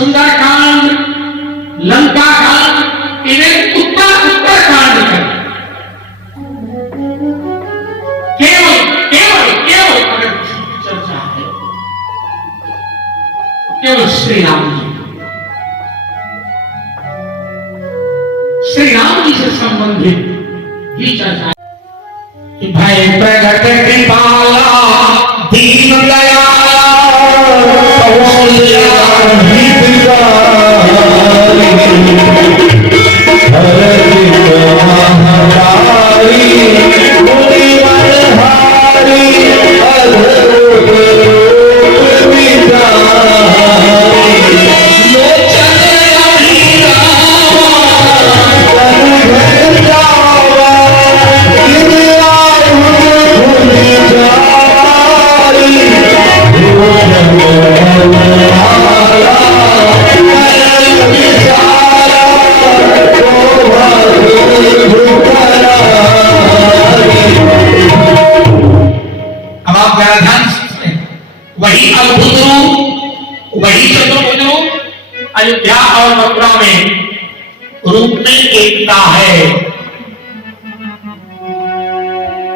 सुंदरकांड, लंका कांड, इन्हें उत्तर कांड कर केवल अगर चर्चा है केवल श्री राम जी से संबंधित ही चर्चा है कि भय प्रगट कृपाला दीन दयाला वही अद्भुत रूप, वही चतुर्भुज रूप अयोध्या और मथुरा में रूप में एकता है,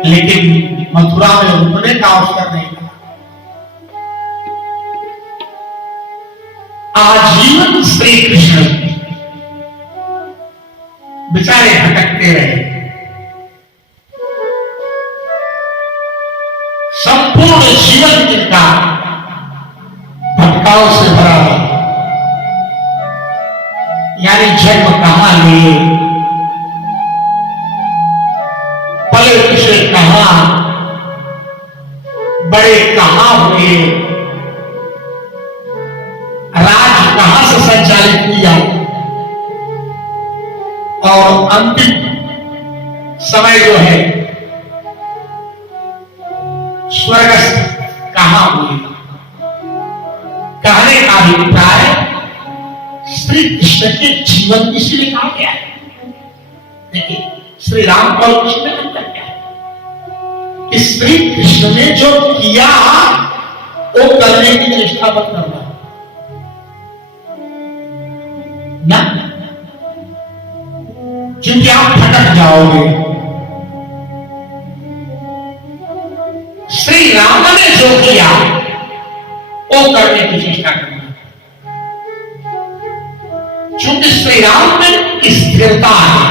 लेकिन मथुरा में रुकने का अवसर नहीं था। आजीवन श्री कृष्ण बेचारे भटकते रहे, संपूर्ण जीवन जिनका भटकाव से भरा है, यानी जन्म कहां लिए, पले पिछले कहां, बड़े कहां हुए, राज कहां से संचालित किया और अंतिम समय जो है स्वर्गस्थ कहां हुए। कहने का अभिप्राय श्री कृष्ण के जीवन इसलिए कहा गया है। देखिए श्री राम और कृष्ण ने अंतर क्या है कि श्री कृष्ण ने जो किया वो करने की निष्ठा मत करना ना, क्योंकि आप भटक जाओगे। श्री राम ने जो किया वो करने की चेष्टा करना, क्योंकि श्री राम में स्थिरता है।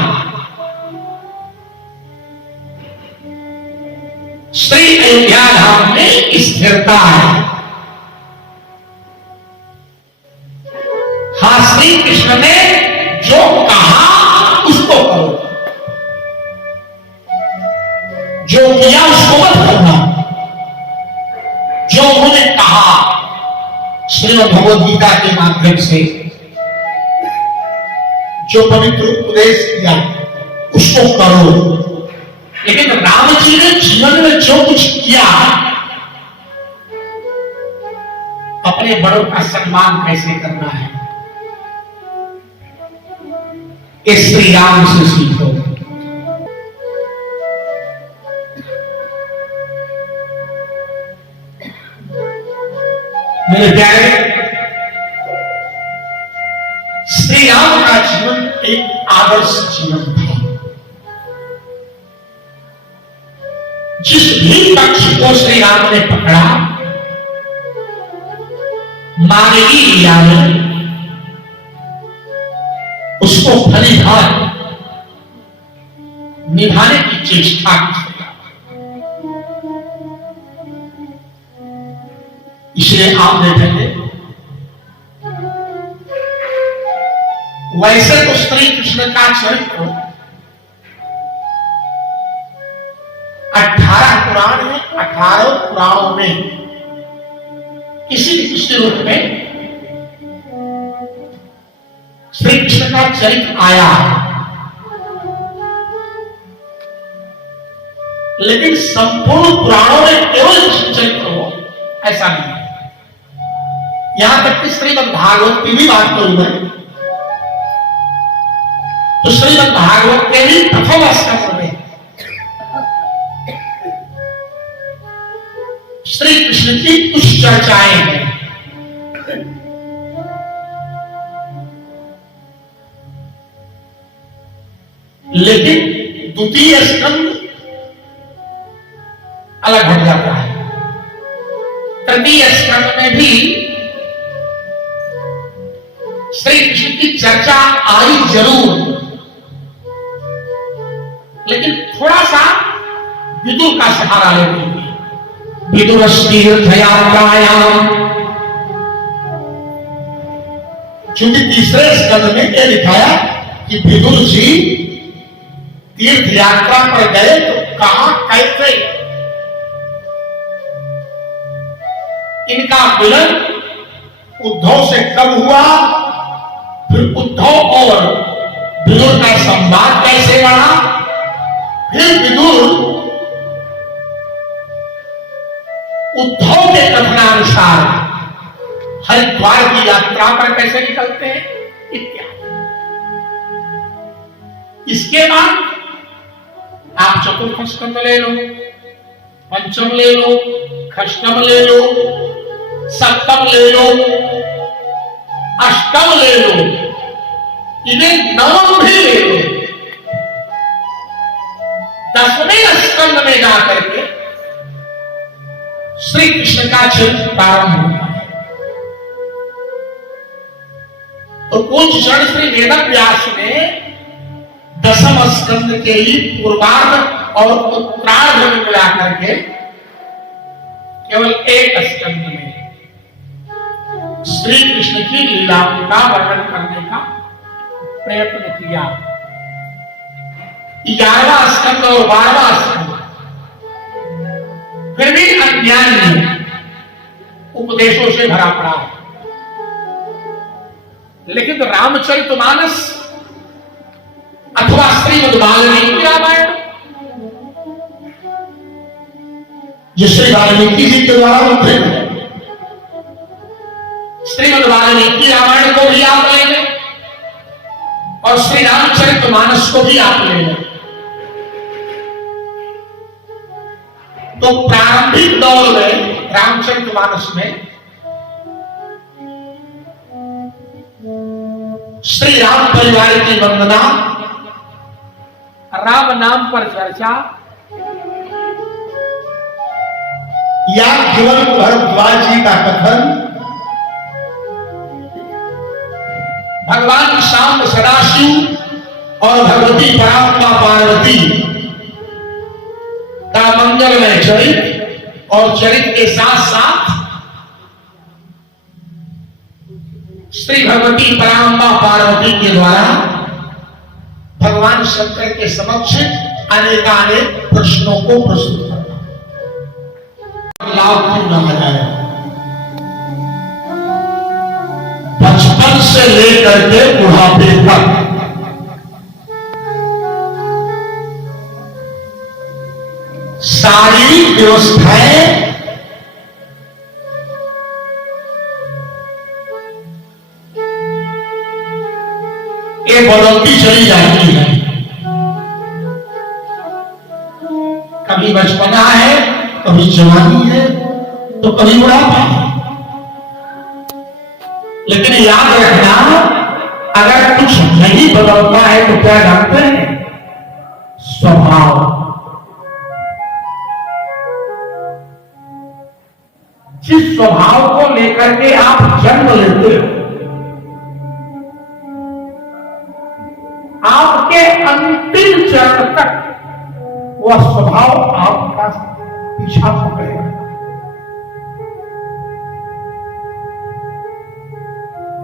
श्री अयोध्या धाम में स्थिरता है। हाँ, श्री कृष्ण ने जो कहा उसको करो, जो किया उसको मत करना। जो उन्होंने कहा श्रीमद् भगवद गीता के माध्यम से, जो पवित्र उपदेश किया उसको करो। लेकिन राम जी ने जीवन में जो कुछ किया, अपने बड़ों का सम्मान कैसे करना है, ये श्री राम से सीखो। मेरे प्यारे, श्री राम का जीवन एक आदर्श जीवन था। जिस भी पक्ष को श्री राम ने पकड़ा, मानवीय लीला में उसको फलीभाग निभाने की चेष्टा की। इसलिए आप देखेंगे वैसे तो श्री कृष्ण का चरित्र 18 पुराण है। 18 पुराणों में किसी न किसी रूप में श्री कृष्ण का चरित्र आया है, लेकिन संपूर्ण पुराणों में केवल चरित्र हो ऐसा नहीं है। यहां तक कि श्रीमद् भागवत की भी बात करूं मैं, तो श्रीमद् भागवत के भी प्रथम स्कंद में श्री कृष्ण की कुछ चर्चाएं हैं। लेकिन द्वितीय स्कंद अलग हट जाता है। तृतीय स्कंद में भी श्री कृष्ण की चर्चा आई जरूर, लेकिन थोड़ा सा विदुर का सहारा लेते हुए। विदुरस्तीर्थयात्रायाम, चूंकि तीसरे स्कंद में यह दिखाया कि विदुर जी तीर्थ यात्रा पर गए तो कहां कैसे इनका मिलन उद्धव से कब हुआ, फिर उद्धव और विदुर का संवाद कैसे बढ़ा, फिर विदुर उद्धव के कथनानुसार हरिद्वार की यात्रा पर कैसे निकलते हैं इत्यादि। इसके बाद आप चतुर्थ स्कंद ले लो, पंचम ले लो, षष्ठम ले लो, सप्तम ले लो, अष्टम ले लो, इन्हें नवम भी ले लो। 10वें स्कंद में जाकर के श्री कृष्ण का चरित्र प्रारंभ होता है। तो कुछ क्षण श्री वेदव्यास ने 10म स्कंद के ही पूर्वार्ध और उत्तरार्ध में मिला करके केवल एक स्कंद में श्री कृष्ण की लीला का वर्णन करने का प्रयत्न किया। 11वां स्कंद और 12वां स्कंद फिर भी अज्ञानी उपदेशों से भरा पड़ा है, लेकिन रामचरितमानस अथवा श्रीमद् वाल्मीकि रामायण, जो श्री वाल्मीकि जी के द्वारा लिखे हैं, श्रीमद् वाल्मीकि रामायण को भी आप ले लें और श्री रामचरितमानस को भी आप ले लें। तो प्रारंभिक दौर में रामचरितमानस में श्री राम परिवार की वंदना, राम नाम पर चर्चा या केवल भरद्वाज जी का कथन, भगवान शाम सदाशिव और भगवती परात्मा पार्वती का मंगलमय चरित्र और चरित्र के साथ साथ श्री भगवती परात्मा पार्वती के द्वारा भगवान शंकर के समक्ष अनेकानेक प्रश्नों को प्रस्तुत करना। लाभ क्यों न लगाया, बचपन से लेकर के बुढ़ापे तक शारीरिक व्यवस्थाएं ये बदलती चली जाती है। कभी बचपना है, कभी जवानी है, तो कभी बुढ़ापा है। लेकिन याद रखना, अगर कुछ नहीं बदलता है तो क्या जानते हैं? स्वभाव। जिस स्वभाव को लेकर के आप जन्म लेते हो, आपके अंतिम चरण तक वह स्वभाव आपका पीछा पकड़ेगा।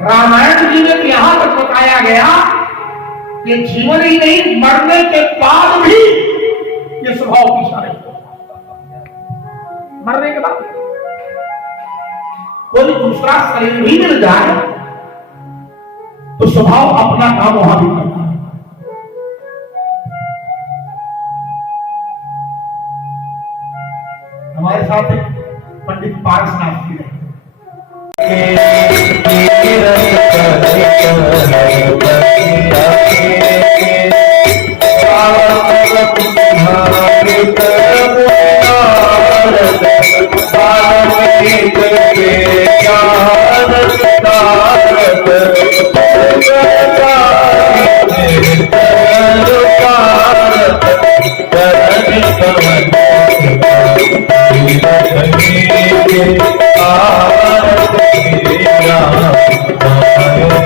रामायण जी में यहां तक बताया गया कि जीवन ही नहीं, मरने के बाद भी ये स्वभाव पीछा रहेगा। मरने के बाद कोई दूसरा शरीर भी मिल जाए तो स्वभाव अपना काम वहां भी करता है। हमारे साथ पंडित पारसनाथ जी हैं। Bye. है।